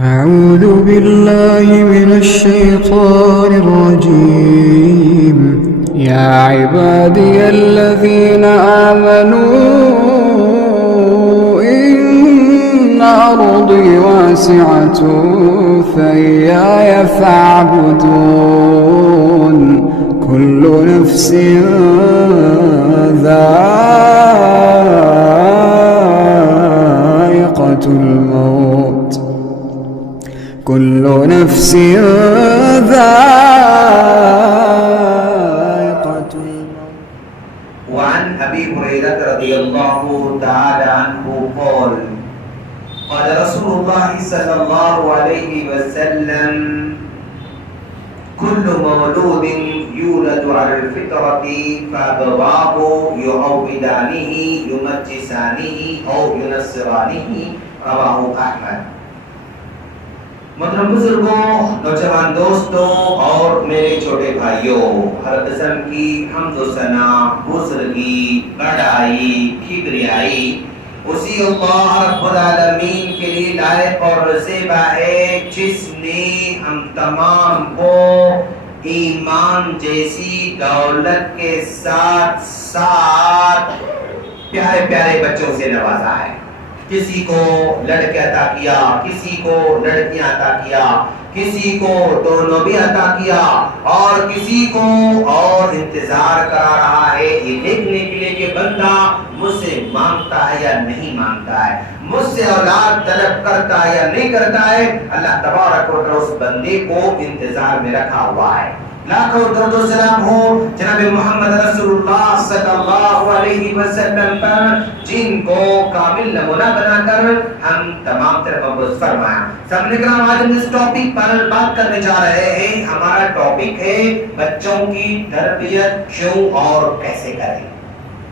أعوذ بالله من الشيطان الرجيم. يا عبادي الذين آمنوا إن أرضي واسعة فإياي فاعبدون. كل نفس ذائقة الموت. كل نفس ذائقة الموت. وعن أبي هريرة رضي الله تعالى عنه قال قال رسول الله صلى الله عليه وسلم كل مولود يولد على الفطرة فأبواه يعودانه يمجسانه أو ينصرانه رواه أحمد. محترم بزرگوں، نوجوان دوستوں اور میرے چھوٹے بھائیوں، ہر قسم کی حمد و ثنا، بزرگی، بڑائی، کبریائی اسی اللہ رب العالمین کے لیے لائق اور زیبا ہے جس نے ہم تمام کو ایمان جیسی دولت کے ساتھ ساتھ پیارے پیارے بچوں سے نوازا ہے. کسی کو لڑکے عطا کیا، کسی کو لڑکیاں عطا کیا، کسی کو دونوں بھی عطا کیا، اور کسی کو اور انتظار کرا رہا ہے یہ دیکھنے کے لیے کہ بندہ مجھ سے مانگتا ہے یا نہیں مانگتا ہے، مجھ سے اولاد طلب کرتا ہے یا نہیں کرتا ہے. اللہ تبارک و تعالی اس بندے کو انتظار میں رکھا ہوا ہے. لاکھوں درود و سلام ہو جناب محمد رسول اللہ صلی اللہ علیہ وسلم پر، جن کو کامل نمونہ بنا کر ہم تمام طرف مبعوث فرمایا. سامنے کرام، آج ہم اس ٹاپک پر بات کرنے جا رہے ہیں. ہمارا ٹاپک ہے بچوں کی تربیت کیوں اور کیسے کریں.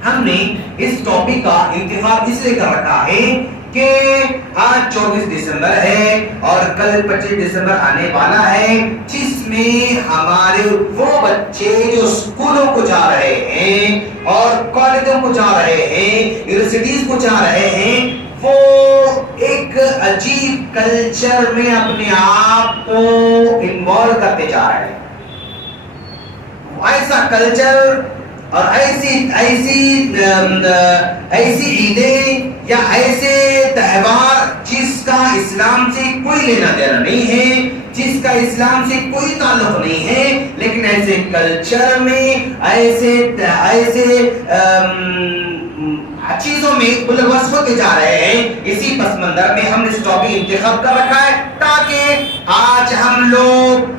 ہم نے اس ٹاپک کا انتخاب اس لیے کر رکھا ہے کہ آج 24 دسمبر ہے اور کل 25 دسمبر آنے والا ہے، جس میں ہمارے وہ بچے جو اسکولوں کو جا رہے ہیں اور کالجوں کو جا رہے ہیں، یونیورسٹیز کو جا رہے ہیں، وہ ایک عجیب کلچر میں اپنے آپ کو انوالو کرتے جا رہے ہیں. ایسا کلچر اور ایسی عیدیں یا ایسے تہوار جس کا اسلام سے کوئی لینا دینا نہیں ہے، جس کا اسلام سے کوئی تعلق نہیں ہے، لیکن ایسے کلچر میں ایسے چیزوں میں ملوث ہوتے جا رہے ہیں. اسی پس منظر میں ہم نے اس ٹاپک انتخاب کر رکھا ہے تاکہ آج ہم لوگ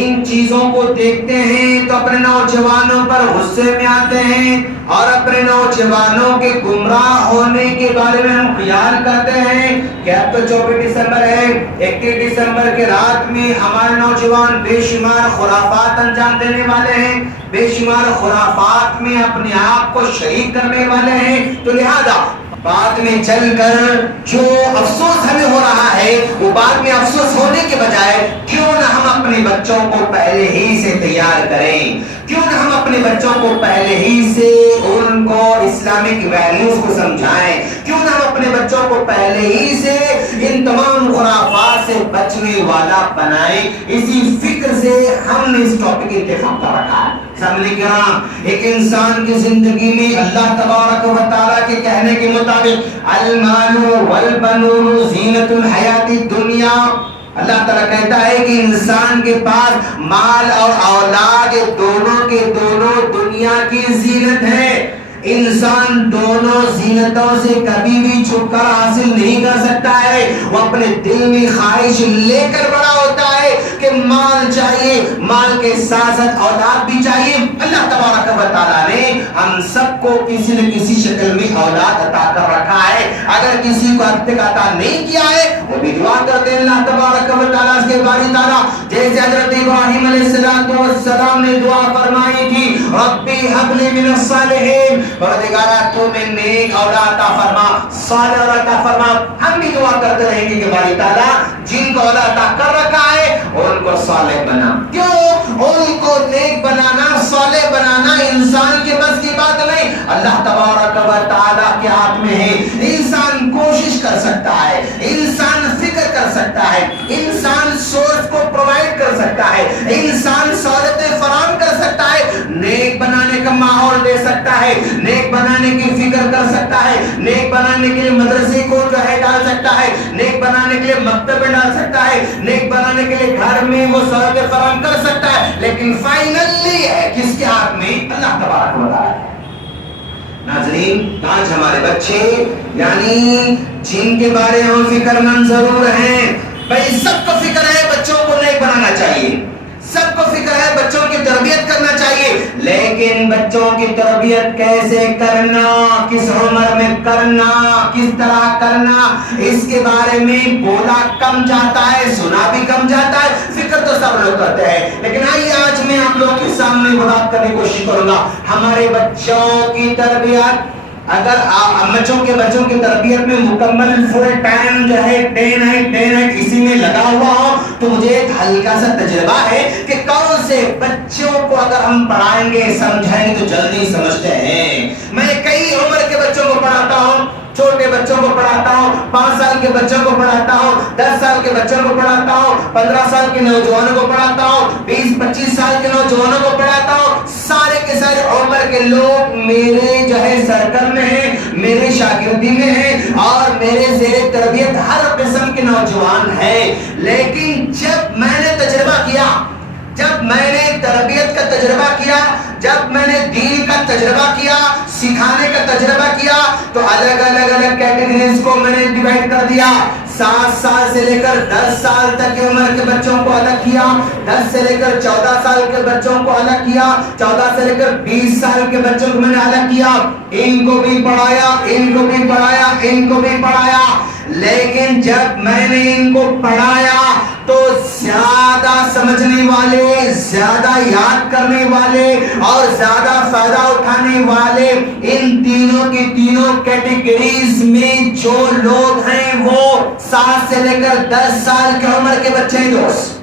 ان چیزوں کو دیکھتے ہیں تو اپنے نوجوانوں پر غصے میں آتے ہیں اور اپنے نوجوانوں کے گمراہ ہونے کے بارے میں ہم خیال کرتے ہیں کہ اب تو 24 دسمبر ہے، 31 دسمبر کے رات میں ہمارے نوجوان بے شمار خرافات انجام دینے والے ہیں، بے شمار خرافات میں اپنے آپ کو شریک کرنے والے ہیں. تو لہذا بعد میں چل کر جو افسوس ہمیں ہو رہا ہے وہ بعد میں افسوس ہونے کے بجائے کیوں نہ ہم اپنے بچوں کو پہلے ہی سے تیار کریں، کیوں نہ ہم اپنے بچوں کو پہلے ہی سے ان کو اسلامک ویلیوز کو سمجھائیں، کیوں نہ ہم اپنے بچوں کو پہلے ہی سے ان تمام خرافات سے بچنے والا بنائیں. اسی فکر سے ہم نے اس ٹاپک انتخاب کر رکھا ہے. سامنے کرام، ایک انسان کی زندگی میں اللہ تبارک و تعالیٰ کے کہنے کے مطابق المال والبنون زینت الحیات الدنیا، اللہ تعالیٰ کہتا ہے کہ انسان کے پاس مال اور اولاد دونوں کے دونوں دنیا کی زینت ہے. انسان دونوں زینتوں سے کبھی بھی چھپ کر حاصل نہیں کر سکتا ہے. وہ اپنے دل میں خواہش لے کر بڑا ہوتا ہے کہ مال چاہیے، مال کے ساتھ ساتھ اولاد بھی چاہیے. اللہ تبارک و تعالیٰ نے ہم سب کو کسی نہ کسی شکل میں اولاد عطا کر رکھا ہے. اگر کسی کو اب تک عطا نہیں کیا ہے وہ بھی دعا کرتے ہیں اللہ تبارک و تعالیٰ کے باری تعالیٰ، جیسے حضرت ابراہیم علیہ السلام نے دعا فرمائی تھی ربی حب لی من الصالحین، پروردگارا تو میں نیک اولاد عطا فرما، صالح اولاد عطا فرما. ہم بھی دعا کرتے رہیں گے کہ باری تعالیٰ جن کو اولاد عطا کر رکھا ہے ان کو صالح بنا. کیوں؟ ان کو نیک بنانا، صالح بنانا انسان کے بس کی بات نہیں، اللہ تبارک و تعالیٰ کے ہاتھ میں ہے. انسان کوشش کر سکتا ہے، انسان فکر کر سکتا ہے سکتا ہے, انسان سہولتیں فراہم کر سکتا ہے, نیک بنانے کا ماحول دے سکتا ہے, نیک بنانے کی فکر کر سکتا ہے, نیک بنانے کے لیے مدرسے کو جو ہے ڈال سکتا ہے, نیک بنانے کے لیے مکتب میں ڈال سکتا ہے, نیک بنانے کے لیے گھر میں وہ سہولتیں فراہم کر سکتا ہے, لیکن فائنلی ہے کس کے ہاتھ میں؟ اللہ تبارک و تعالی. ناظرین, آج ہمارے بچے یعنی جن کے بارے میں فکر مند ضرور ہیں, بھائی سب کو فکر ہے بچوں کو نیک بنانا چاہیے, سب کو فکر ہے بچوں کی تربیت کرنا چاہیے, لیکن بچوں کی تربیت کیسے کرنا, کس عمر میں کرنا, کس طرح کرنا, اس کے بارے میں بولا کم جاتا ہے, سنا بھی کم جاتا ہے, فکر تو سب لوگ کرتے ہیں. لیکن آئیے آج میں آپ لوگوں کے سامنے بات کرنے کی کوشش کروں گا. ہمارے بچوں کی تربیت, اگر بچوں کی تربیت میں مکمل فل ٹائم جو ہے ڈے نائٹ اسی میں لگا ہوا ہو, تو مجھے ایک ہلکا سا تجربہ ہے کہ کون سے بچوں کو اگر ہم پڑھائیں گے سمجھائیں گے تو جلدی سمجھتے ہیں. میں کئی عمر کے بچوں کو پڑھاتا ہوں, چھوٹے بچوں کو پڑھاتا ہوں, 5 سال کے بچوں کو پڑھاتا ہوں, 10 سال کے بچوں کو پڑھاتا ہوں, 15 سال کے نوجوانوں کو پڑھاتا ہوں, 20-25 سال کے نوجوانوں کو پڑھاتا ہوں. سارے کے سارے عمر کے لوگ میرے جو ہے سرکل میں ہیں, میرے شاگردی میں ہیں, اور میرے زیر تربیت ہر قسم کے نوجوان ہیں. لیکن جب میں نے تجربہ کیا, جب میں نے تربیت کا تجربہ کیا, جب میں نے دین کا تجربہ کیا, سکھانے کا تجربہ کیا, تو الگ الگ کیٹیگریز کو میں نے ڈیوائیڈ کر دیا. 7 سال سے لے کر 10 سال تک کی عمر کے بچوں کو الگ کیا, 10 سے لے کر 14 سال کے بچوں کو الگ کیا, 14 سے لے کر 20 سال کے بچوں کو میں نے الگ کیا. ان کو بھی پڑھایا, ان کو بھی پڑھایا, ان کو بھی پڑھایا. لیکن جب میں نے ان کو پڑھایا تو زیادہ سمجھنے والے, زیادہ یاد کرنے والے اور زیادہ فائدہ اٹھانے والے ان تینوں کی تینوں کیٹیگریز میں جو لوگ ہیں وہ 7 سے لے کر 10 سال کی عمر کے بچے ہیں. دوست,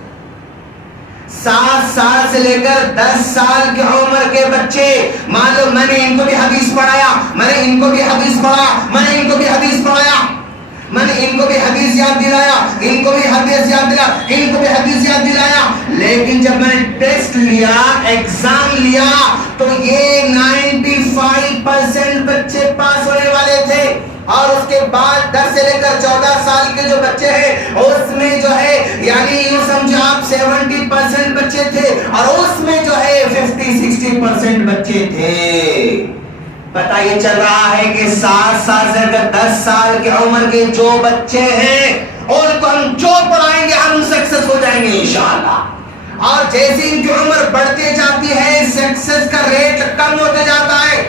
7 سال سے لے کر 10 سال کی عمر کے بچے, مان لو میں نے ان کو بھی حدیث پڑھایا, میں نے ان کو بھی حدیث پڑھا, میں نے ان کو بھی حدیث پڑھایا, میں نے ان کو بھی حدیث یاد دلایا, ان کو بھی حدیث یاد دلایا, ان کو بھی حدیث یاد دلایا. لیکن جب میں نے ٹیسٹ لیا, ایگزام لیا, تو یہ 95% بچے پاس ہونے والے تھے. اور اس کے بعد 10 سے لے کر 14 سال کے جو بچے ہیں اس میں جو ہے یعنی یوں سمجھو آپ 70% بچے تھے, اور اس میں جو ہے 50-60% بچے تھے. پتہ یہ چل رہا ہے کہ 7 سال سے لے کر 10 سال کی عمر کے جو بچے ہیں ان کو ہم جو پڑھائیں گے ہم سکسیس ہو جائیں گے انشاءاللہ. اور جیسے ان کی عمر بڑھتی جاتی ہے سکسیس کا ریٹ کم ہوتے جاتا ہے,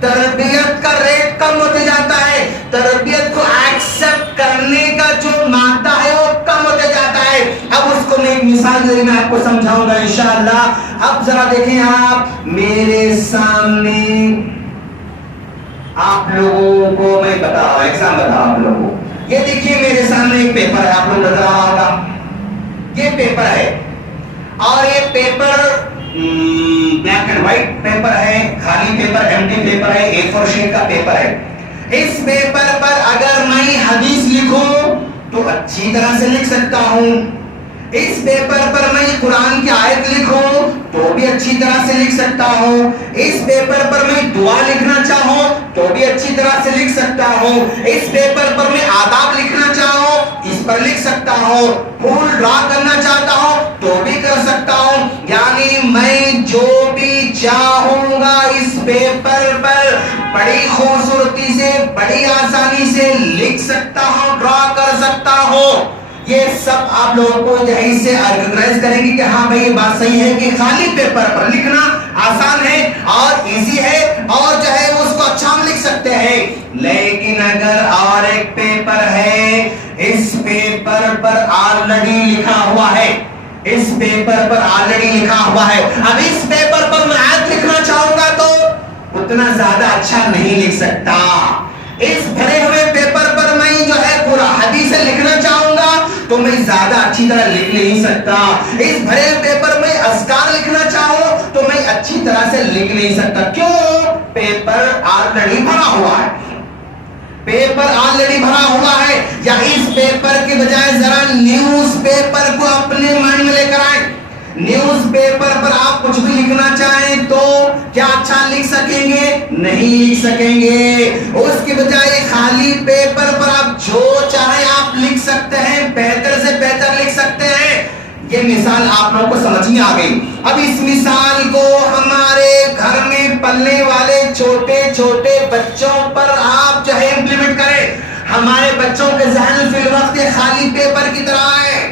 تربیت کا ریٹ کم ہوتے جاتا ہے, تربیت کو ایکسپٹ کرنے کا جو مادہ ہے وہ کم ہوتے جاتا ہے. اب اس کو میں ایک مثال دے میں آپ کو سمجھاؤں گا انشاءاللہ. اب ذرا دیکھیں آپ میرے سامنے, آپ لوگوں کو میں بتا رہا ہوں, ایگزام بتا آپ لوگوں کو. یہ دیکھیے میرے سامنے ایک پیپر ہے, آپ لوگ نظر آ رہا ہوگا, یہ پیپر ہے, اور یہ paper black and white paper ہے, خالی پیپر, ایمٹی پیپر ہے, A4 شیٹ کا پیپر ہے. اس پیپر پر اگر میں حدیث لکھوں تو اچھی طرح سے لکھ سکتا ہوں, اس پیپر پر میں قرآن کی آیت لکھوں تو بھی اچھی طرح سے لکھ سکتا ہوں, اس پیپر پر میں دعا لکھنا چاہوں تو بھی اچھی طرح سے لکھ سکتا ہوں, اس پیپر پر میں آداب لکھنا چاہوں اس پر لکھ سکتا ہوں, پھول ڈرا کرنا چاہتا ہوں تو بھی کر سکتا ہوں. یعنی میں جو بھی چاہوں گا اس پیپر پر بڑی خوبصورتی سے, بڑی آسانی سے لکھ سکتا ہوں, ڈرا کر سکتا ہوں. یہ سب آپ لوگوں کو یہیں سے ریکگنائز کریں گے کہ ہاں بھائی یہ بات صحیح ہے کہ خالی پیپر پر لکھنا آسان ہے اور ایزی ہے, اور جو ہے اس کو اچھا ہم لکھ سکتے ہیں. لیکن اگر اور ایک پیپر ہے, اس پیپر پر آلریڈی لکھا ہوا ہے, اس پیپر پر آلریڈی لکھا ہوا ہے, اب اس پیپر پر میں آیت لکھنا چاہوں گا تو اتنا زیادہ اچھا نہیں لکھ سکتا. اس بھرے ہوئے پیپر پر میں جو ہے پورا حدیث لکھنا چاہوں گا تو میں زیادہ اچھی طرح لکھ نہیں سکتا. اس بھرے پیپر میں اذکار لکھنا چاہوں تو میں اچھی طرح سے لکھ نہیں سکتا. کیوں؟ پیپر آلریڈی بھرا ہوا ہے, پیپر آلریڈی بھرا ہوا ہے. یا اس پیپر کے بجائے ذرا نیوز پیپر کو اپنے مائنڈ میں لے کر آئیں, پیپر پر آپ کچھ بھی لکھنا چاہیں تو کیا اچھا لکھ سکیں گے؟ نہیں لکھ سکیں گے. اس کے بجائے خالی پیپر پر آپ جو چاہیں آپ لکھ سکتے ہیں, بہتر سے بہتر لکھ سکتے ہیں. یہ مثال آپ لوگوں کو سمجھ میں آ گئی. اب اس مثال کو ہمارے گھر میں پلنے والے چھوٹے چھوٹے بچوں پر آپ چاہے امپلیمنٹ کریں. ہمارے بچوں کے ذہن فی الوقت خالی پیپر کی طرح ہے.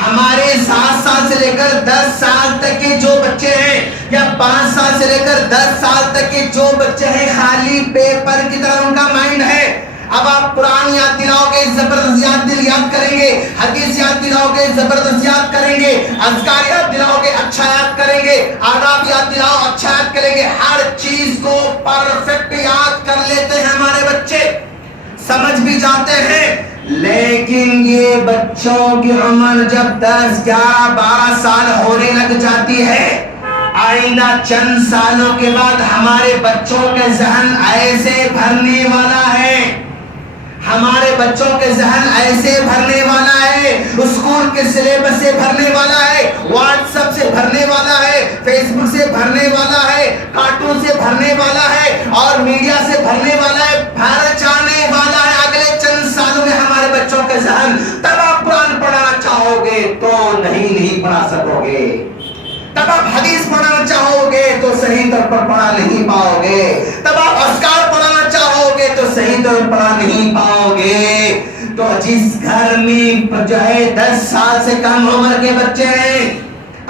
ہمارے 7 سال سے لے کر 10 سال تک کے جو بچے ہیں, یا 5 سال سے لے کر 10 سال تک کے جو بچے ہیں, خالی پیپر کی طرح ان کا مائنڈ ہے. اب آپ قرآن یاد دلاؤ گے, زبردست یاد کریں گے. حدیث یاد دلاؤ گے, زبردست یاد کریں گے. اذکار یاد دلاؤ گے, اچھا یاد کریں گے. آداب یاد دلاؤ, اچھا یاد کریں گے. ہر چیز کو پرفیکٹ یاد کر لیتے ہیں ہمارے بچے, سمجھ بھی جاتے ہیں. لیکن یہ بچوں کی عمر جب 10, 11, 12 سال ہونے لگ جاتی ہے, آئندہ چند سالوں کے بعد ہمارے بچوں کے ذہن ایسے بھرنے والا ہے, ہمارے بچوں کے ذہن ایسے بھرنے والا ہے, اسکول کے سلیبس سے بھرنے والا ہے, واٹس ایپ سے بھرنے والا ہے, فیس بک سے بھرنے والا ہے, کارٹون سے بھرنے والا ہے, اور میڈیا سے بھرنے والا ہے, بھر جانے والا ہے اگلے چند سالوں میں ہمارے بچوں کے ذہن. تب آپ قرآن پڑھانا چاہو گے تو نہیں پڑھا سکو گے. تب آپ حدیث پڑھانا چاہو گے تو صحیح طور پر پڑھا نہیں پاؤ گے. تب آپ اذکار پڑھانا چاہو گے تو صحیح طور پر پڑھا نہیں پاؤ گے. تو جس گھر میں جو ہے 10 سال سے کم عمر کے بچے ہیں,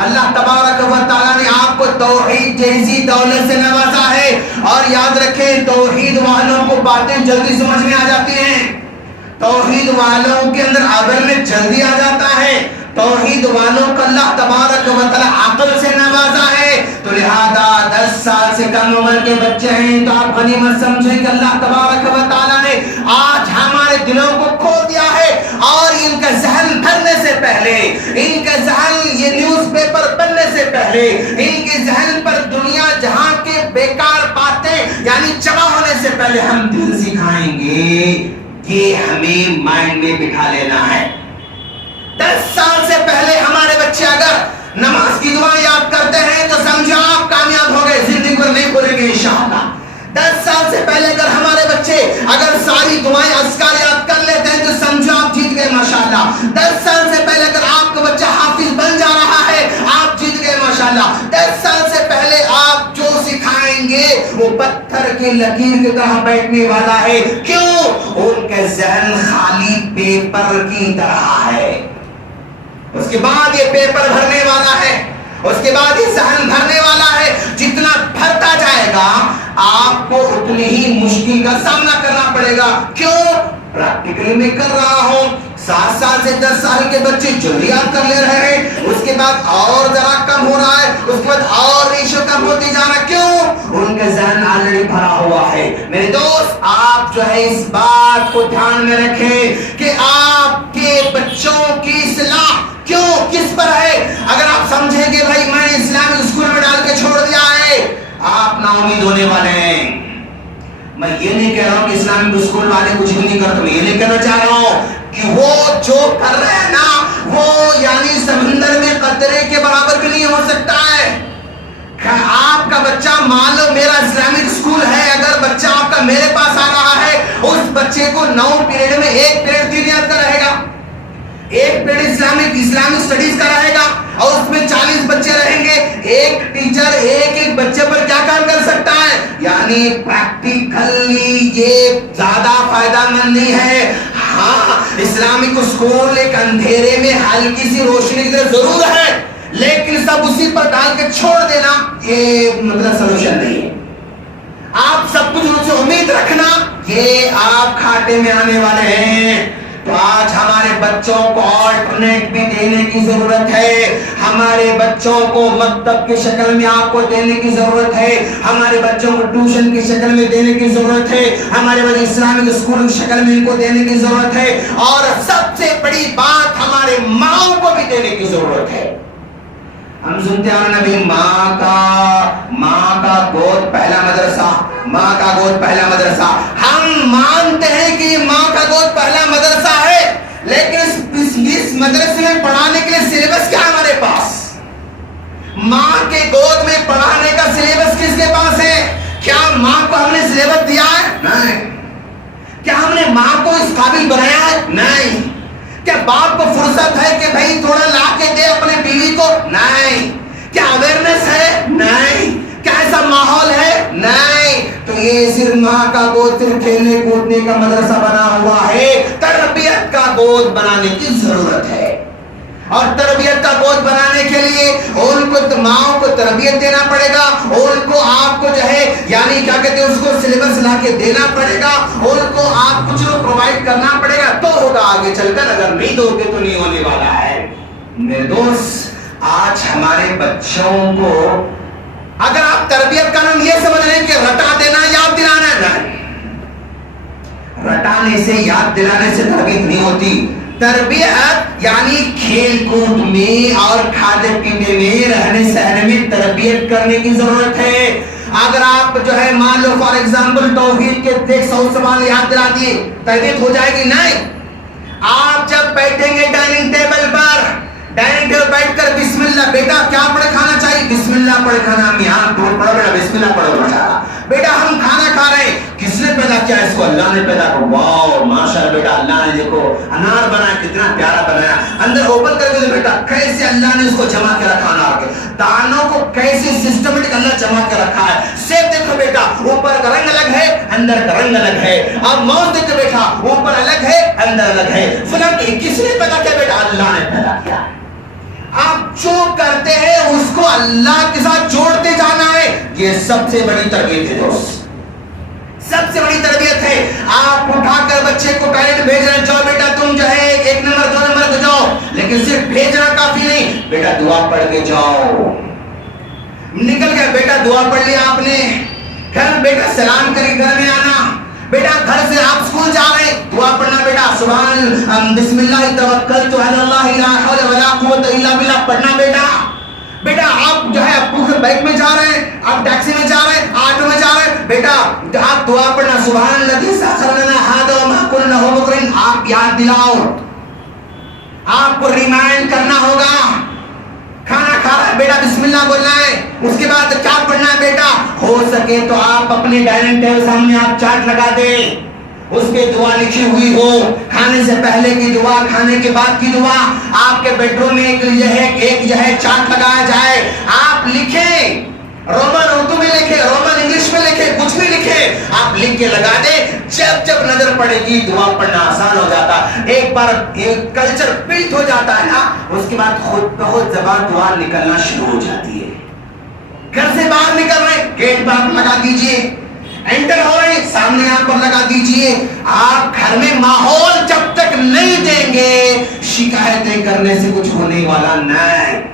اللہ تبارک و تعالیٰ نے آپ کو توحید جیسی دولت سے نوازا ہے. اور یاد رکھیں, توحید والوں کو باتیں جلدی سمجھ میں آ جاتی ہیں. توحید والوں کے اندر عمل جلدی آ جاتا ہے. توحید والوں کو اللہ تبارک و تعالیٰ عقل سے نوازا ہے. تو لہذا 10 سال سے کم عمر کے بچے ہیں تو آپ غنیمت سمجھیں کہ اللہ تبارک و تعالیٰ نے آج ہمارے دلوں کو کھول دیا ہے, اور ان کا ذہن بھرنے سے پہلے, ان کا ذہن یہ نیوز پیپر بننے سے پہلے, ان کے ذہن پر دنیا جہاں کے بیکار باتیں یعنی جمع ہونے سے پہلے ہم دل سکھائیں گے کہ ہمیں مائنڈ میں بٹھا لینا ہے. 10 سال سے پہلے ہمارے بچے اگر نماز کی دعا یاد کرتے ہیں تو سمجھو آپ کامیاب ہو گئے, زندگی پر نہیں بھولیں گے انشاءاللہ. 10 سال سے پہلے اگر ہمارے بچے اگر ساری دعائیں اذکار یاد کر لیتے ہیں تو سمجھو آپ جیت گئے ماشاءاللہ. 10 سال سے پہلے اگر آپ کا بچہ حافظ بن جا رہا ہے, آپ جیت گئے ماشاءاللہ. 10 سال سے پہلے آپ جو سکھائیں گے وہ پتھر کی لکیر کی طرح بیٹھنے والا ہے. کیوں؟ ان کا ذہن خالی پیپر کی طرح ہے. اس کے بعد یہ پیپر بھرنے والا ہے, اس کے بعد یہ ذہن بھرنے والا ہے. جتنا بھرتا جائے گا آپ کو اتنی ہی مشکل کا سامنا کرنا پڑے گا. کیوں؟ پریکٹیکلی میں کر رہا ہوں. 7 سال سے 10 سال کے بچے جلدی یاد کر لے رہے ہیں, اس کے بعد اور ذرا کم ہو رہا ہے, اس کے بعد اور ریشو کم ہوتی جا رہا ہے. کیوں؟ ان کا ذہن آلریڈی بھرا ہوا ہے. میرے دوست, آپ جو ہے اس بات کو دھیان میں رکھیں کہ آپ کے بچوں کی اصلاح کیوں کس پر ہے. اگر آپ سمجھیں کہ بھائی میں نے اسلامی اسکول میں ڈال کے چھوڑ دیا ہے, آپ نا امید ہونے والے ہیں. میں یہ نہیں کہہ رہا ہوں کہ اسلامی اسکول والے کچھ بھی نہیں کرتے, میں یہ نہیں کہنا چاہ رہا ہوں کہ وہ جو کر رہے ہیں نا وہ یعنی سمندر میں قطرے کے برابر بھی نہیں ہو سکتا ہے. آپ کا بچہ مان لو میرا اسلامک اسکول ہے, اگر بچہ آپ کا میرے پاس آ رہا ہے, اس بچے کو 9 پیریڈ میں 1 پیریڈ دینیات کا رہے گا, 1 پیریڈ اسلامک اسٹڈیز کا رہے گا, اور اس میں 40 بچے رہیں گے. ایک ٹیچر ایک بچے پر کیا کام کر سکتا ہے؟ یعنی پریکٹیکلی یہ زیادہ فائدہ مند نہیں ہے. ہاں, اسلامک اسکول ایک اندھیرے میں ہلکی سی روشنی کی ضرور ہے, لیکن سب اسی پر ڈال کے چھوڑ دینا یہ مطلب سولوشن نہیں ہے. آپ سب کچھ ان سے امید رکھنا, یہ آپ کھاٹے میں آنے والے ہیں. تو آج ہمارے بچوں کو آلٹرنیٹ بھی دینے کی ضرورت ہے. ہمارے بچوں کو مکتب کی شکل میں آپ کو دینے کی ضرورت ہے, ہمارے بچوں کو ٹیوشن کی شکل میں دینے کی ضرورت ہے, ہمارے بچے اسلامک اسکول کی شکل میں ان کو دینے کی ضرورت ہے, اور سب سے بڑی بات ہمارے ماؤں کو بھی دینے کی ضرورت ہے. ہم سنتے ہیں نبی ماں کا گود پہلا مدرسہ, ماں کا گود پہلا مدرسہ. ہم مانتے ہیں کہ ماں کا گود پہلا مدرسہ ہے, لیکن اس مدرسے میں پڑھانے کے لیے سلیبس کیا ہے ہمارے پاس؟ ماں کے گود میں پڑھانے کا سلیبس کس کے پاس ہے؟ کیا ماں کو ہم نے سلیبس دیا ہے؟ نہیں۔ کیا ہم نے ماں کو اس قابل بنایا ہے؟ نہیں۔ کیا باپ کو فرصت ہے کہ بھائی تھوڑا لا کے دے اپنے بیوی کو؟ نہیں۔ کیا اویئرنیس ہے؟ نہیں۔ کیا ایسا ماحول ہے؟ نہیں۔ تو یہ صرف ماں کا گود صرف کھیلنے کودنے کا مدرسہ بنا ہوا ہے، تربیت کا گود بنانے کی ضرورت ہے۔ اور تربیت کا گود بنانے کے لیے ان کو ماں کو تربیت دینا پڑے گا، ان کو آپ کو جو ہے یعنی کیا کہتے ہیں اس کو سلیبس لا کے دینا پڑے گا، ان کو آپ کچھ پرووائڈ کرنا پڑے گا تو ہوگا آگے چل کر، اگر نہیں دو گے تو نہیں ہونے والا ہے۔ میرے دوست آج ہمارے بچوں کو اگر آپ تربیت کا نام یہ سمجھ رہے ہیں کہ رٹا دینا یاد دلانا ہے، رٹانے سے یاد دلانے سے تربیت نہیں ہوتی۔ تربیت یعنی کھیل کود میں اور کھانے پینے میں رہنے سہنے میں تربیت کرنے کی ضرورت ہے۔ اگر آپ جو ہے مان لو فار ایگزامپل توحید کے 100 سوال یاد دلا دیے تربیت ہو جائے گی؟ نہیں۔ آپ جب بیٹھیں گے ڈائننگ ٹیبل پر، ڈائننگ ٹیبل بیٹھ کر بسم اللہ، بیٹا کیا پڑھے کھانا چاہیے؟ بسم اللہ پڑھے کھانا۔ امی ہاں پڑھو بیٹا بسم اللہ پڑھو بیٹا۔ بیٹا ہم کھانا کھا رہے ہیں، کس نے پیدا کیا اس کو؟ اللہ نے پیدا کیا۔ واو ماشاءاللہ بیٹا، اللہ نے دیکھو انار بنایا، کتنا پیارا بنایا، اندر اوپن کر کے بیٹا کیسے اللہ نے اس کو جمع کے رکھا، انار کے دانوں کو کیسے سسٹمیٹک اللہ جمع کے رکھا ہے۔ سیب دیکھو بیٹا، اوپر کا رنگ الگ ہے اندر کا رنگ الگ ہے۔ اور موز دیکھو بیٹا، اوپر الگ ہے اندر الگ ہے۔ فلاں کس نے پیدا کیا؟ بیٹا اللہ نے پیدا کیا۔ آپ جو کرتے ہیں اس کو اللہ کے ساتھ جوڑتے جانا ہے، یہ سب سے بڑی تربیت ہے دوست، سب سے بڑی تربیت ہے۔ آپ اٹھا کر بچے کو ٹائلٹ بھیج رہے ہیں، جاؤ بیٹا تم جو ہے 1 نمبر 2 نمبر پہ جاؤ، لیکن صرف بھیجنا کافی نہیں، بیٹا دعا پڑھ کے جاؤ۔ نکل گیا بیٹا، دعا پڑھ لیا آپ نے، گھر بیٹا سلام کر کے گھر میں آنا، بیٹا گھر سے آپ اسکول جا رہے ہیں، دعا پڑھنا بیٹا، سبحان بسم اللہ توکلت علی اللہ لا حول ولا قوت الا باللہ پڑھنا بیٹا۔ بیٹا آپ جو ہے ابو کے بائک میں جا رہے ہیں، آپ ٹیکسی میں جا رہے ہیں، آٹو میں جا رہے ہیں، بیٹا آپ دعا پڑھنا، سبحان الذی سخر لنا ھذا وما كنا له مقرنین، آپ یاد دلاؤ، آپ کو ریمائنڈ کرنا ہوگا۔ کھانا کھا رہا ہے بیٹا بسم اللہ بولنا ہے، اس کے بعد کیا پڑھنا ہے بیٹا؟ ہو سکے تو آپ اپنے ڈائننگ ٹیبل سامنے آپ چارٹ لگا دیں، اس پہ دعا لکھی ہوئی ہو، کھانے سے پہلے کی دعا، کھانے کے بعد کی دعا، آپ کے بیڈ روم میں ایک جو ہے چارٹ لگایا جائے، آپ لکھیں، رومن اردو میں لکھیں، رومن انگلش میں لکھیں، کچھ بھی لکھیں، آپ لکھ کے لگا دیں، جب جب نظر پڑے گی دعا پڑھنا آسان ہو جاتا ہے۔ ایک بار ایک کلچر بلٹ ہو جاتا ہے نا، اس کے بعد خود بخود زبان دعا نکلنا شروع ہو جاتی ہے۔ گھر سے باہر نکل رہے گیٹ پر آپ لگا دیجئے، انٹر ہو رہے سامنے آپ پر لگا دیجئے۔ آپ گھر میں ماحول جب تک نہیں دیں گے شکایتیں کرنے سے کچھ ہونے والا نہیں۔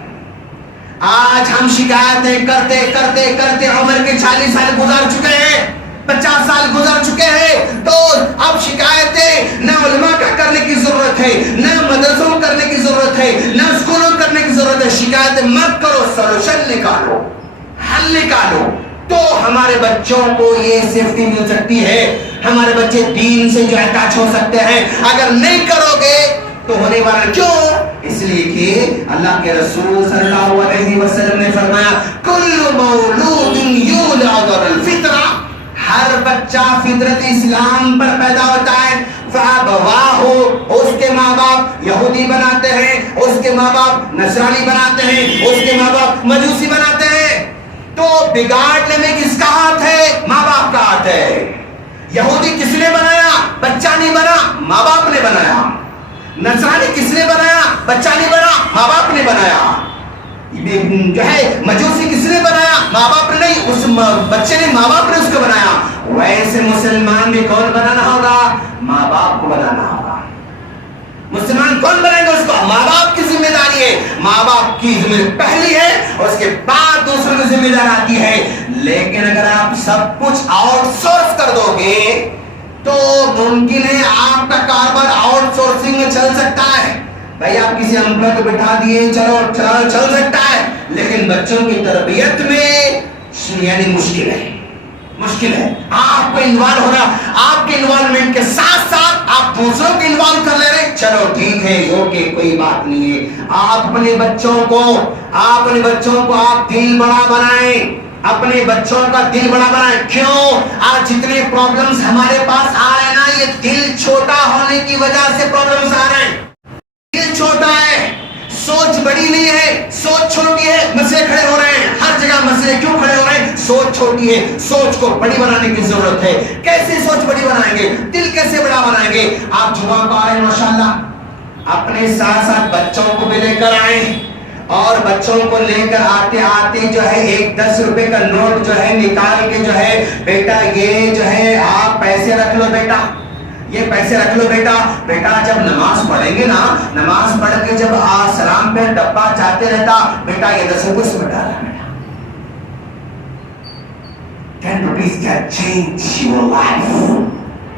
آج ہم شکایتیں کرتے کرتے کرتے عمر کے 40 سال گزر چکے ہیں، 50 سال گزر چکے ہیں، تو اب شکایتیں نہ علماء کا کرنے کی ضرورت ہے، نہ مدرسوں کرنے کی ضرورت ہے، نہ اسکولوں کرنے کی ضرورت ہے۔ شکایتیں مت کرو، سولوشن نکالو، حل نکالو، تو ہمارے بچوں کو یہ سیفٹی مل سکتی ہے، ہمارے بچے دین سے جو اٹیچ ہو سکتے ہیں۔ اگر نہیں کرو گے تو ہونے والا کیوں؟ اس لیے کہ اللہ کے رسول صلی اللہ علیہ وسلم نے فرمایا کل مولود یولد علی الفطرہ، ہر بچہ فطرت اسلام پر پیدا ہوتا ہے، فابواہ، اس کے ماں باپ یہودی بناتے ہیں، اس کے ماں باپ نصرانی بناتے ہیں، اس کے ماں باپ مجوسی بناتے ہیں، تو بگاڑنے میں کس کا ہاتھ ہے؟ ماں باپ کا ہاتھ ہے۔ یہودی کس نے بنایا؟ بچہ نہیں بنا، ماں باپ نے بنایا۔ نصرانی کس نے بنایا؟ بچہ نہیں بنا، ماں باپ نے بنایا۔ جو ہے مجوسی کس نے بنایا؟ ماں باپ نے نہیں، اس بچے نے، ماں باپ نے اس کو بنایا۔ ویسے مسلمان بھی کون بنانا ہوگا؟ ماں باپ کو بنانا ہوگا۔ مسلمان کون بنائیں گے اس کو؟ ماں باپ کی ذمہ داری ہے، ماں باپ کی ذمہ پہلی ہے، اس کے بعد دوسروں کی ذمہ داری آتی ہے۔ لیکن اگر آپ سب کچھ آؤٹ سورس کر دو گے تو ممکن ہے آپ کا کاروبار آؤٹ سورسنگ میں چل سکتا ہے، بھائی آپ کسی امپلائی کو بٹھا دیے چلو چل سکتا ہے، لیکن بچوں کی تربیت میں یعنی مشکل ہے، مشکل ہے. آپ کو انوالو ہونا, آپ کے انوالومنٹ کے ساتھ ساتھ آپ دوسروں کو انوالو کر لے رہے, چلو ٹھیک ہے, اوکے, کوئی بات نہیں ہے. آپ اپنے بچوں کو آپ دل بڑا بنائیں, اپنے بچوں کا دل بڑا بنائیں. کیوں؟ آج جتنے پرابلمز ہمارے پاس آ رہے ہیں نا, یہ دل چھوٹا ہونے کی وجہ سے پرابلمز آ رہے ہیں. دل چھوٹا ہے, سوچ بڑی نہیں ہے, سوچ چھوٹی ہے, مسئلے کھڑے ہو رہے ہیں. ہر جگہ مسئلے کیوں کھڑے ہو رہے ہیں؟ سوچ چھوٹی ہے. سوچ کو بڑی بنانے کی ضرورت ہے. کیسے سوچ بڑی بنائیں گے؟ دل کیسے بڑا بنائیں گے؟ آپ جمعہ کو آئے ماشاءاللہ, اپنے ساتھ ساتھ بچوں کو بھی لے کر آئیں, اور بچوں کو لے کر آتے آتے جو ہے ایک 10 روپے کا نوٹ جو ہے نکال کے جو ہے, بیٹا یہ جو ہے آپ پیسے رکھ لو بیٹا, یہ پیسے رکھ لو بیٹا. بیٹا جب نماز پڑھیں گے نا, نماز پڑھ کے جب سلام پہ ڈبہ جاتے رہتا, بیٹا یہ 10 روپے اس میں ڈالا بیٹا. 10 rupees can change your life.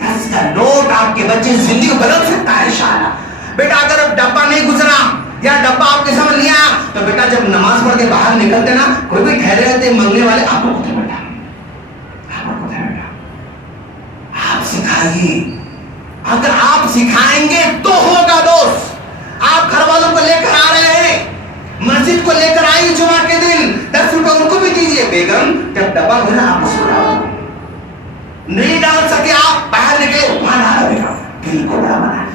10 کا نوٹ آپ کے بچے زندگی بدل سکتا ہے انشاءاللہ. بیٹا اگر اب ڈبہ نہیں گزرا یا ڈبہ آپ کے سامنے نہیں آیا, تو بیٹا جب نماز پڑھ کے باہر نکلتے نا, کوئی بھی ٹھہرے رہتے منگنے والے, آپ کو کوتے بیٹا, آپ کو کوتے بیٹا, آپ سکھائیے. اگر آپ سکھائیں گے تو ہوگا دوست. آپ گھر والوں کو لے کر آ رہے ہیں, مسجد کو لے کر آئیے جمعہ کے دن, 10 روپے ان کو بھی دیجیے. بیگم جب ڈبہ گھنا آپ اس کو ڈالو, نہیں ڈال سکے آپ باہر نکلے, وہاں ڈالو بیگم, دل کو بڑا بنائیے.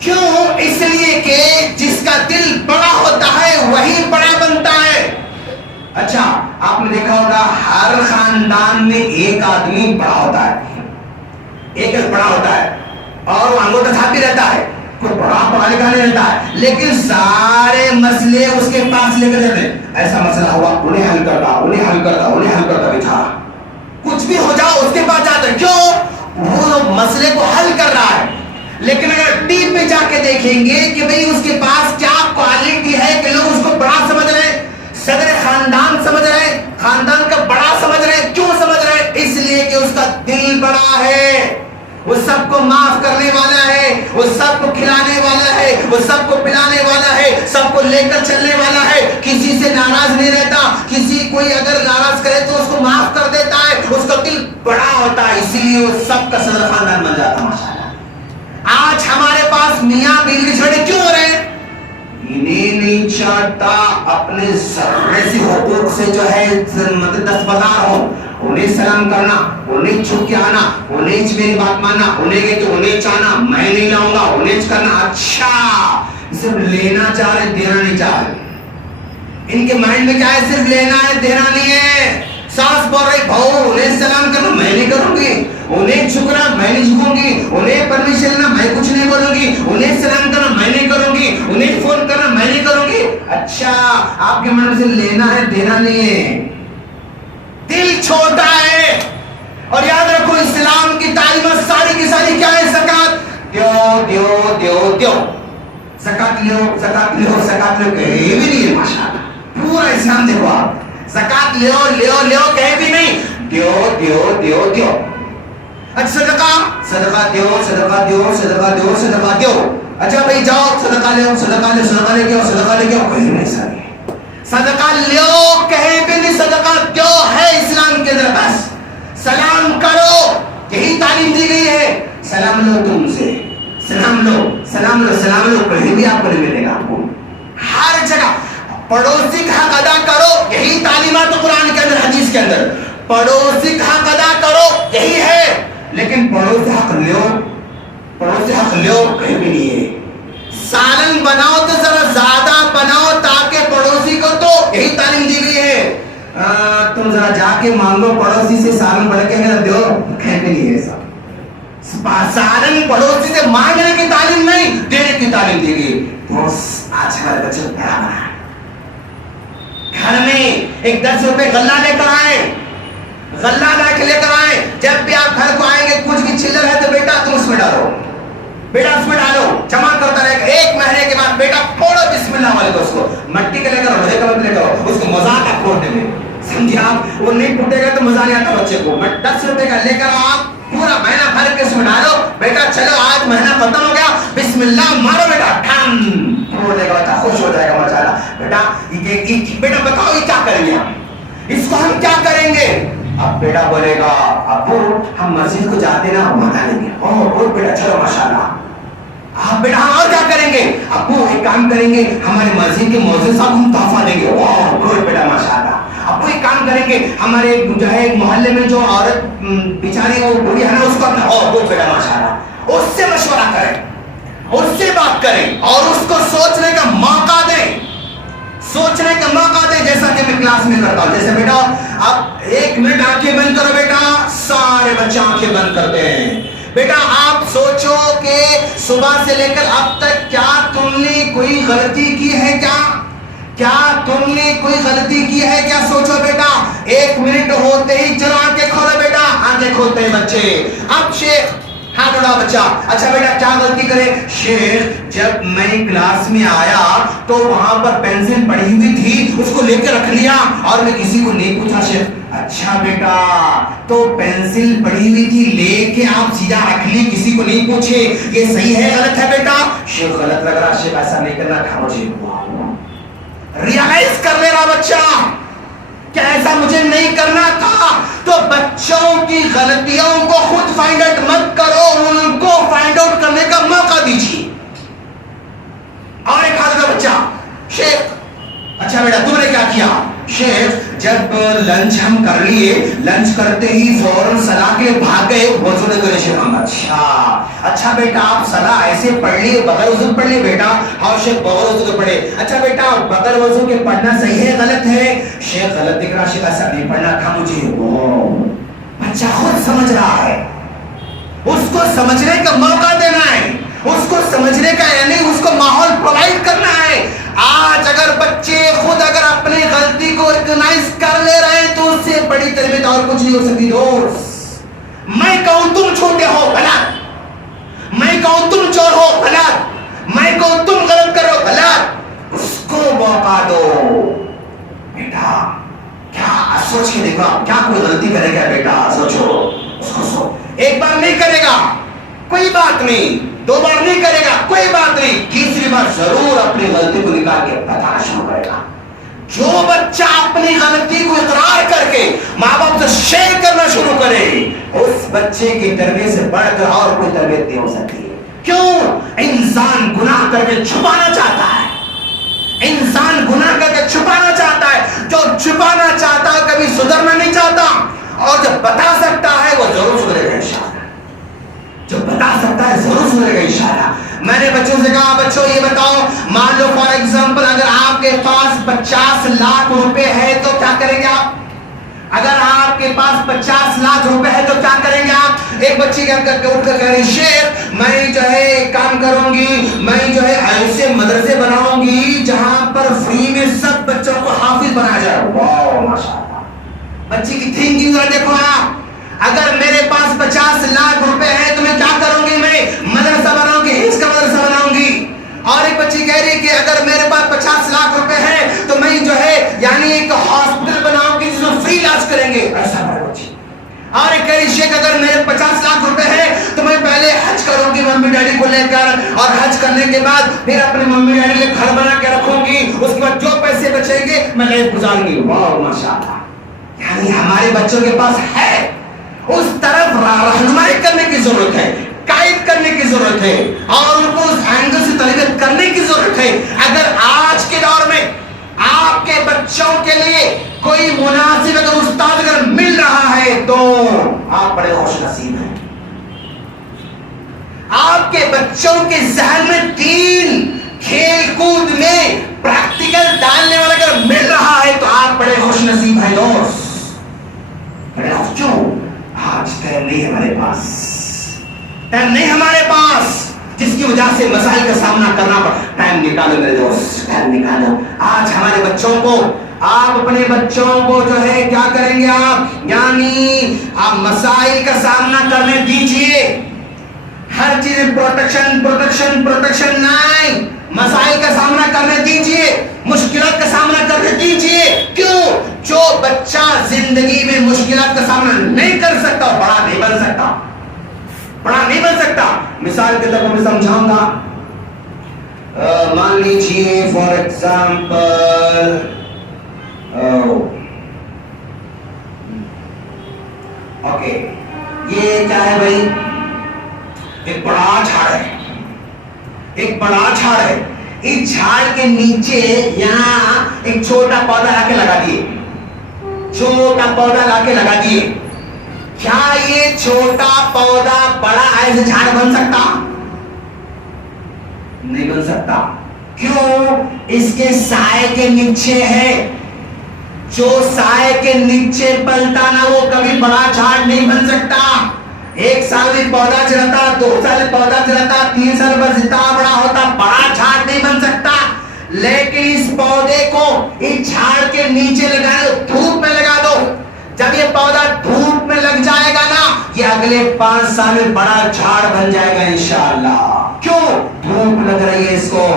کیوں؟ اس لیے کہ جس کا دل بڑا ہوتا ہے وہی بڑا بنتا ہے. اچھا, آپ نے دیکھا ہوگا ہر خاندان میں ایک آدمی بڑا ہوتا ہے, ایک بڑا ہوتا ہے, اور وہ انگوٹھا چھاپ بھی رہتا ہے, کوئی بڑا پڑھا لکھا نہیں رہتا ہے, لیکن سارے مسئلے اس کے پاس لے کر جاتے ہیں. ایسا مسئلہ ہوا, انہیں حل کرتا بیچارہ, کچھ بھی ہو جاؤ اس کے پاس جاتا ہے. کیوں؟ وہ مسئلے کو حل کر رہا ہے. لیکن اگر ڈیپ پہ جا کے دیکھیں گے کہ بھئی اس کے پاس کیا کوالٹی ہے کہ لوگ اس کو بڑا سمجھ رہے ہیں, صدر خاندان سمجھ رہے ہیں, خاندان کا بڑا سمجھ رہے ہیں. کیوں سمجھ رہے ہیں؟ اس لیے کہ اس کا دل بڑا ہے, وہ سب کو معاف کرنے والا ہے, وہ سب کو کھلانے والا ہے, وہ سب کو پلانے والا ہے, سب کو لے کر چلنے والا ہے, کسی سے ناراض نہیں رہتا, کسی کوئی اگر ناراض کرے تو اس کو معاف کر دیتا ہے. اس کا دل بڑا ہوتا ہے, اسی لیے وہ سب کا صدر خاندان بن جاتا ہے ماشاءاللہ. آج ہمارے پاس میاں بیوی جھگڑے کیوں ہو رہے ہیں؟ انہیں نہیں چاہتا اپنے ذرے سے حقوق سے جو ہے دستبردار ہو, انہیں سلام کرنا, انہیں چھپ کے آنا, انہیں میری بات ماننا, انہیں گئے تو انہیں چاہنا, میں نہیں لاؤں گا, انہیں کرنا. اچھا, صرف لینا چاہ رہے, دینا نہیں چاہ رہے. ان کے مائنڈ میں کیا ہے؟ صرف لینا ہے, دینا نہیں ہے. ساس بول رہی بہو انہیں سلام کرنا, میں نہیں کروں گی, انہیں جھکنا, میں نہیں جھکوں گی, انہیں پرمیشن لینا, میں کچھ نہیں بولوں گی, انہیں سلام کرنا, میں نہیں کروں گی, انہیں فون کرنا, میں نہیں کروں گی. اچھا, آپ کے من سے لینا ہے, دینا نہیں ہے, دل چھوٹا ہے. اور یاد رکھو اسلام کی تعلیمات ساری کی ساری کیا ہے؟ زکات دیو دیو دیو دیو, زکات لیو زکات لیو زکات لیو, کہیں بھی نہیں ہے ماشاءاللہ. پورا اسلام دیکھو آپ, زکات لیو لیو لیو کہیں بھی نہیں, دیو دیو دیو دیو. اچھا, صدقہ صدقہ دیو صدقہ دیو صدقہ دیو صدقہ دیو. اچھا بھائی جاؤ صدقہ لے, صدقہ لے, صدقہ لے کے آؤ, صدقہ لے کے آؤ, کہیں نہیں ساری. صدقہ لیو کہیں بھی نہیں, صدقہ دیو ہے اسلام کے اندر. بس سلام کرو, یہی تعلیم دی گئی ہے. سلام لو تم سے, سلام لو, سلام لو, سلام لو, کہیں بھی آپ کو نہیں ملے گا. آپ کو ہر جگہ پڑوسی کا حق ادا کرو, یہی تعلیمات قرآن کے اندر, حدیث کے اندر. پڑوسی کا حق ادا کرو, یہی ہے. لیکن پڑوسی حق لیو, پڑوسی حق لیو, کہیں بھی نہیں ہے. سالن بناؤ تو ذرا زیادہ بناؤ تاکہ پڑوسی کو, تو یہی تعلیم دی گئی ہے. تم ذرا جا کے مانگو پڑوسی سے, سالن بڑھ کے میرا دیو, کہیں بھی نہیں ہے. سالن پڑوسی سے مانگنے کی تعلیم نہیں, دینے کی تعلیم دی گئی. آج ہمارے بچے بڑا بنا, گھر میں ایک 10 روپے غلہ لے کر آئے, غلہ لا کے لے کر آئے. جب بھی آپ گھر کو آئیں گے کچھ بھی چلر ہے تو بیٹا تم اس میں ڈالو, بیٹا اس میں ڈالو, جمع کرتا رہے گا. 1 مہینے کے بعد بیٹا پھوڑو بسم اللہ والے کو, اس کو مٹی کے لے کر لوہے کا لے کر, اس کو مزہ آتا پھوڑنے میں, سمجھے آپ. وہ نہیں پھوٹے گا تو مزہ نہیں آتا بچے کو. 10 روپے کا لے کر آپ پورا مہینہ بھر کے اس میں ڈالو, بیٹا چلو آج مہینہ ختم ہو گیا, بسم اللہ مارو بیٹا, ٹھم پھوڑ دے گا بچہ, خوش ہو جائے گا ماشاءاللہ. بیٹا بیٹا بتاؤ یہ کیا کریں گے ہم, اس کو ہم کیا کریں گے؟ اب بیٹا بولے گا ابو ہم مسجد کو جاتے نا وعدہ لیں گے. اوہ بہت بیٹا چلو ماشاءاللہ. آپ بیٹا ہم اور کیا کریں گے؟ ابو ایک کام کریں گے ہمارے مسجد کے مؤذن صاحب ہم تحفہ دیں گے. اوہ بہت بیٹا ماشاءاللہ. ابو ایک کام کریں گے ہمارے جو ہے محلے میں جو عورت بیچاری وہ بوڑھی ہے نا اس کو اپنا. اوہ بہت بیٹا ماشاءاللہ. اس سے مشورہ کریں, اس سے بات کریں اور اس کو سوچنے کا موقع دیں, سوچنے کا موقع دیں. جیسا کہ میں کلاس میں کرتا ہوں, جیسے بیٹا اب 1 منٹ آنکھیں بند کرو بیٹا, سارے بچے آنکھیں بند کرتے ہیں. بیٹا آپ سوچو کہ صبح سے لے کر اب تک کیا تم نے کوئی غلطی کی ہے, کیا تم نے کوئی غلطی کی ہے کیا؟ سوچو بیٹا. 1 منٹ ہوتے ہی چلو آنکھیں کھولو بیٹا. آنکھیں کھولتے ہیں بچے. اب شیخ ہاتھ اڑا بچہ. اچھا بیٹا کیا غلطی کرے؟ شیخ جب میں کلاس میں آیا تو وہاں پر پینسل پڑی ہوئی تھی, اس کو لے کے رکھ لیا اور میں کسی کو نہیں پوچھا. شیخ اچھا بیٹا تو پینسل پڑی ہوئی تھی لے کے آپ سیدھا رکھ لی, کسی کو نہیں پوچھے, یہ صحیح ہے غلط ہے بیٹا؟ شیخ غلط لگ رہا. شیخ ایسا نہیں کرنا تھا مجھے. ریئلائز کر لے رہا بچہ کہ ایسا مجھے نہیں کرنا تھا. تو بچوں کی غلطیوں کو خود فائنڈ آؤٹ مت کرو, ان کو فائنڈ آؤٹ کرنے کا موقع دیجیے. اور ایک ہاتھ کا بچہ. شیخ اچھا بیٹا تم نے کیا کیا؟ شیخ جب لنچ ہم کر لیے, لنچ کرتے ہی فوراً صلاح کے بھاگ گئے, وضو نہیں کرے. شیخ اچھا بیٹا آپ صلاح ایسے پڑھ لیے, بغیر وضو پڑھ لیے بیٹا؟ اور شیخ بغیر وضو کے پڑھے. اچھا بیٹا بغیر وضو کے پڑھنا صحیح ہے غلط ہے؟ شیخ غلط دکھ رہا. شیخ ایسا نہیں پڑھنا تھا مجھے. بچہ خود سمجھ رہا ہے, اس کو سمجھنے کا موقع دینا ہے, اس کو سمجھنے کا یعنی اس کو ماحول پرووائڈ کرنا ہے. آج اگر بچے خود اگر اپنی غلطی کو ریکگنائز کر لے رہے ہیں تو اس سے بڑی تربیت اور کچھ نہیں ہو سکتی. دوست میں کہوں تم چھوٹے ہو غلط, میں کہوں تم چور ہو غلط, میں کہوں تم غلط کرو غلط, اس کو موقع دو. بیٹا کیا سوچ کے دیکھو آپ, کیا کوئی غلطی کرے گا بیٹا؟ سوچو اس کو. ایک بار نہیں کرے گا کوئی بات نہیں, 2 بار نہیں کرے گا کوئی بات نہیں, 3ری بار ضرور اپنی غلطی کو نکال کے بتانا شروع کرے گا. جو بچہ اپنی غلطی کو اقرار کر کے ماں باپ سے شیئر کرنا شروع کرے, اس بچے کی تربیت سے بڑھ کر اور کوئی تربیت نہیں ہو سکتی ہے. کیوں؟ انسان گناہ کر کے چھپانا چاہتا ہے, انسان گناہ کر کے چھپانا چاہتا ہے. جو چھپانا چاہتا ہے کبھی سدھرنا نہیں چاہتا, اور جو بتا سکتا ہے وہ ضرور سدھرے گا انشاءاللہ. جو بتا سکتا ہے ضرور سدھرے گا انشاءاللہ. میں نے بچوں سے کہا بچوں یہ بتاؤ, مان لو فار ایگزامپل اگر آپ کے پاس 50 لاکھ روپے ہے تو کیا کریں گے آپ؟ اگر آپ کے پاس 50 لاکھ روپے ہے تو کیا کریں گے آپ؟ ایک بچی اٹھ کر کہہ رہی شیخ میں جو ہے ایک کام کروں گی, میں جو ہے ایسے مدرسے بناؤں گی جہاں پر فری میں سب بچوں کو حافظ بنایا جائے. واو ماشاءاللہ. بچی کی تھنکنگ ذرا دیکھو آپ. اگر میرے پاس 50 لاکھ روپے ہے تو میں کیا کروں گی؟ میں مدرسہ بناؤں گی, حفظ کا مدرسہ بناؤں گی. اور ایک بچی کہہ رہی کہ اگر میرے پاس 50 لاکھ روپے ہے تو میں جو ہے یعنی ایک ہاسپٹل بناؤں گی جس میں فری علاج کریں گے. ایسا بڑے بچی. اور ایک کہہ رہی شیخ اگر میرے 50 لاکھ روپے ہے تو میں پہلے حج کروں گی ممی ڈیڈی کو لے کر, اور حج کرنے کے بعد پھر اپنے ممی ڈیڈی کے گھر بنا کے رکھوں گی, اس کے بعد جو پیسے بچیں گے میں غیب گزاروں گی. واہ ماشاءاللہ. یعنی ہمارے بچوں کے پاس ہے, اس طرف رہنمائی کرنے کی ضرورت ہے, گائیڈ کرنے کی ضرورت ہے, اور ان کو اس اینگل سے تربیت کرنے کی ضرورت ہے. اگر آج کے دور میں آپ کے بچوں کے لیے کوئی مناسب اگر استاد اگر مل رہا ہے تو آپ بڑے خوش نصیب ہیں. آپ کے بچوں کے ذہن میں دین کھیل کود میں پریکٹیکل ڈالنے والا اگر مل رہا ہے تو آپ بڑے خوش نصیب ہیں دوست. کیوں؟ آج ٹائم نہیں ہمارے پاس, ٹائم نہیں ہمارے پاس, جس کی وجہ سے مسائل کا سامنا کرنا پڑا. ٹائم نکالو میرے دوست, ٹائم نکالو. آج ہمارے بچوں کو, آپ اپنے بچوں کو جو ہے کیا کریں گے آپ, یعنی آپ مسائل کا سامنا کرنے دیجئے. ہر چیز پروٹیکشن پروٹیکشن پروٹیکشن نہیں, مسائل کا سامنا کرنے دیجئے, مشکلات کا سامنا کرنے دیجئے. کیوں؟ جو بچہ زندگی میں مشکلات کا سامنا نہیں کر سکتا بڑا نہیں بن سکتا, بڑا نہیں بن سکتا. مثال کے طور پر میں سمجھاؤں گا, مان لیجیے فار ایگزامپل اوکے یہ کیا ہے بھائی؟ ایک بڑا جھاڑ ہے، ایک بڑا جھاڑ ہے. اس جھاڑ کے نیچے یہاں ایک چھوٹا پودا لا کے لگا دیے، چھوٹا پودا لا کے لگا دیے. کیا یہ چھوٹا پودا بڑا ایسے جھاڑ بن سکتا؟ نہیں بن سکتا. کیوں؟ اس کے سائے کے نیچے ہے. جو سائے کے نیچے پلتا نا وہ کبھی بڑا جھاڑ نہیں بن سکتا. 1 سال میں پودا چلتا، 2 سال میں پودا چلتا، 3 سال بعد جتنا بڑا ہوتا، بڑا جھاڑ نہیں بن سکتا. لیکن اس پودے کو اس جھاڑ کے نیچے لگا دو، دھوپ میں لگا دو. جب یہ پودا دھوپ میں لگ جائے گا نا، یہ اگلے 5 سال میں بڑا جھاڑ بن جائے گا انشاءاللہ. کیوں؟ دھوپ لگ رہی ہے، اس کو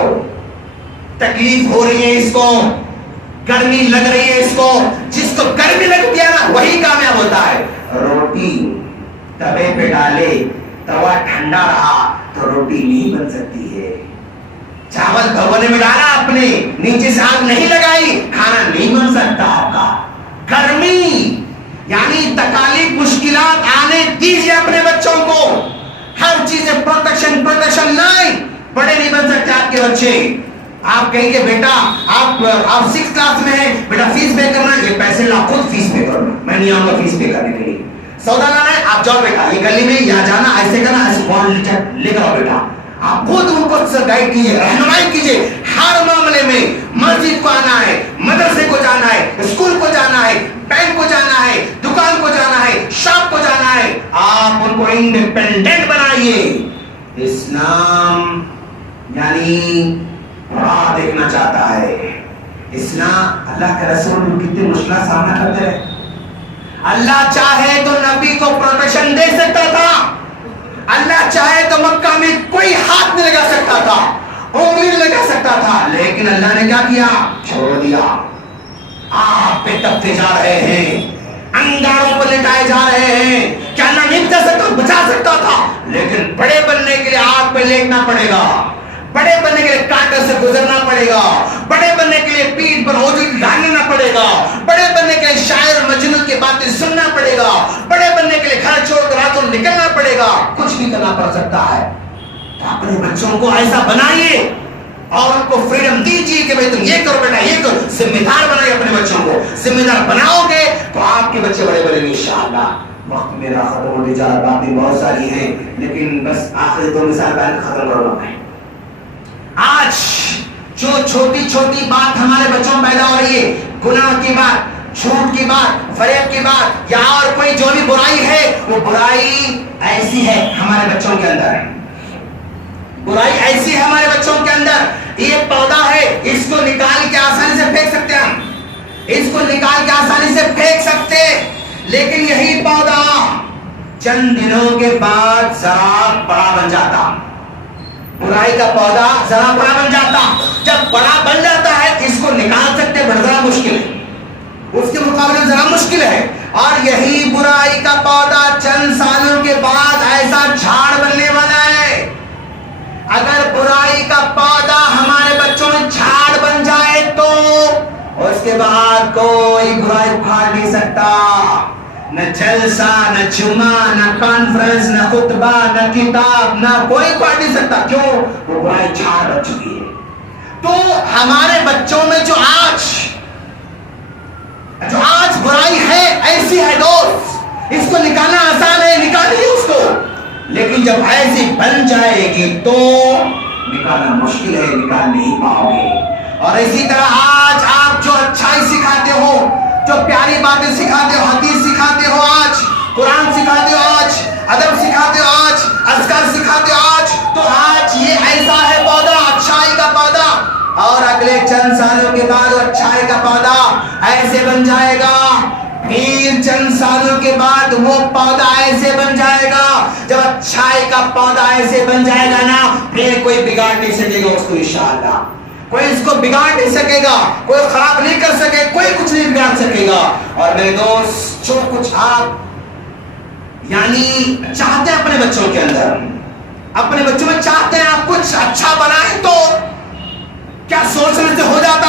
تکلیف ہو رہی ہے، اس کو گرمی لگ رہی ہے. اس کو جس کو گرمی لگتی ہے نا وہی کامیاب ہوتا ہے. روٹی توے پہ ڈالے، توا ٹھنڈا رہا تو روٹی نہیں بن سکتی ہے. چاول بھگونے میں ڈالا اپنے، نیچے سے آگ نہیں لگائی، کھانا نہیں بن سکتا آپ کا. گرمی یعنی تکالیف مشکلات آنے دیجیے اپنے بچوں کو. ہر چیز پروٹیکشن نہیں، بڑے نہیں بن سکتے آپ کے بچے. آپ کہیں گے بیٹا آپ 6 کلاس میں ہیں، بیٹا فیس پے کرنا ہے، یہ پیسے لا خود فیس پے کرنا، میں نہیں آؤں گا فیس پے کرنے کے لیے. سودا لانا ہے آپ جاؤ بیٹا، یہ گلی میں یا جانا ایسے کرنا، ایسے بانڈ لے کر آؤ بیٹا. آپ خود ان کو گائیڈ کیجیے، رہنمائی کیجیے ہر معاملے میں. مسجد کو آنا ہے، مدرسے کو جانا ہے، اسکول کو جانا ہے، بینک کو جانا ہے، دکان کو جانا ہے، شاپ کو جانا ہے. آپ ان کو انڈیپینڈنٹ بنائیے. اسلام یعنی بڑا دیکھنا چاہتا ہے. اسلام اللہ کے رسول کتنے مشکلات سامنا کرتے رہے. اللہ چاہے تو نبی کو پروٹیکشن دے سکتا تھا، اللہ چاہے تو مکہ میں کوئی ہاتھ نہیں لگا سکتا تھا، انگلی نہیں لگا سکتا تھا. لیکن اللہ نے کیا کیا؟ چھوڑ دیا. آپ پہ تپتے جا رہے ہیں، انگاروں پر لٹائے جا رہے ہیں. کیا اللہ نہیں بچا سکتا تھا؟ لیکن بڑے بننے کے لیے آگ پہ لیٹنا پڑے گا، بڑے بننے کے لیے کانٹے سے گزرنا پڑے گا، بڑے بننے کے لیے پیٹھ پر اوجھل ڈالنا پڑے گا، بڑے بننے کے لیے شاعر مجنون کی باتیں سننا پڑے گا، بڑے بننے کے لیے گھر چھوڑ کر راتوں نکلنا پڑے گا. کچھ بھی کرنا پڑ سکتا ہے. تو اپنے بچوں کو ایسا بنائیے اور ان کو فریڈم دیجیے کہ بھائی تم یہ کرو بیٹا، یہ کرو. ذمہ دار بنائیے اپنے بچوں کو. ذمہ دار بناؤ گے تو آپ کے بچے بڑے بڑے انشاءاللہ. وقت میرا ختم ہونے جا رہا، باتیں بہت ساری ہیں لیکن بس آخری 2 مثال بیان ختم کروں میں. آج جو چھوٹی چھوٹی بات ہمارے بچوں میں پیدا ہو رہی ہے، گناہ کی بات، جھوٹ کی بات، فریب کی بات یا اور کوئی جو بھی برائی ہے، وہ برائی ایسی ہے ہمارے بچوں کے اندر، برائی ایسی ہے ہمارے بچوں کے اندر. یہ پودا ہے، اس کو نکال کے آسانی سے پھینک سکتے ہیں، اس کو نکال کے آسانی سے پھینک سکتے. لیکن یہی پودا چند دنوں کے بعد ذرا بڑا بن جاتا. برائی کا پودا ذرا بڑا بن جاتا. جب بڑا بن جاتا ہے اس کو نکال سکتے بڑا مشکل ہے، اس کے مقابلے ذرا مشکل ہے. اور یہی برائی کا پودا چند سالوں کے بعد ایسا جھاڑ بننے والا ہے. اگر برائی کا پودا ہمارے بچوں میں جھاڑ بن جائے تو اس کے بعد کوئی برائی اکھاڑ نہیں سکتا. نہ جلسہ، نہ جمعہ، نہ کانفرنس، نہ خطبہ، نہ کتاب، نہ کوئی پڑھ نہیں سکتا. کیوں؟ وہ برائی جھاڑ بن چکی ہے. تو ہمارے بچوں میں جو آج برائی ہے ایسی ہے دوست، اس کو نکالنا آسان ہے، نکالیے اس کو. لیکن جب ایسی بن جائے گی تو نکالنا مشکل ہے، نکال نہیں پاؤ گے. اور اسی طرح آج آپ جو اچھائی سکھاتے ہو، جو پیاری باتیں سکھاتے ہو، حدیث سکھاتے ہو، آج قرآن سکھاتے ہو، آج ادب سکھاتے ہو، آج اذکار سکھاتے ہو، تو آج یہ ایسا ہے پودا، اچھائی کا پودا. اور اگلے چند سالوں کے بعد وہ اچھائی کا پودا ایسے بن جائے گا. پھر چند سالوں کے بعد وہ پودا ایسے بن جائے گا. جب اچھائی کا پودا ایسے بن جائے گا نا، پھر کوئی بگاڑ نہیں سکے گا اس کو انشاءاللہ. کوئی اس کو بگاڑ نہیں سکے گا، کوئی خراب نہیں کر سکے، کوئی کچھ نہیں بگاڑ سکے گا. اور میرے دوست، جو کچھ آپ یعنی چاہتے ہیں اپنے بچوں کے اندر، اپنے بچوں میں چاہتے ہیں آپ کچھ اچھا بنائیں، تو کیا سوچنے سے ہو جاتا؟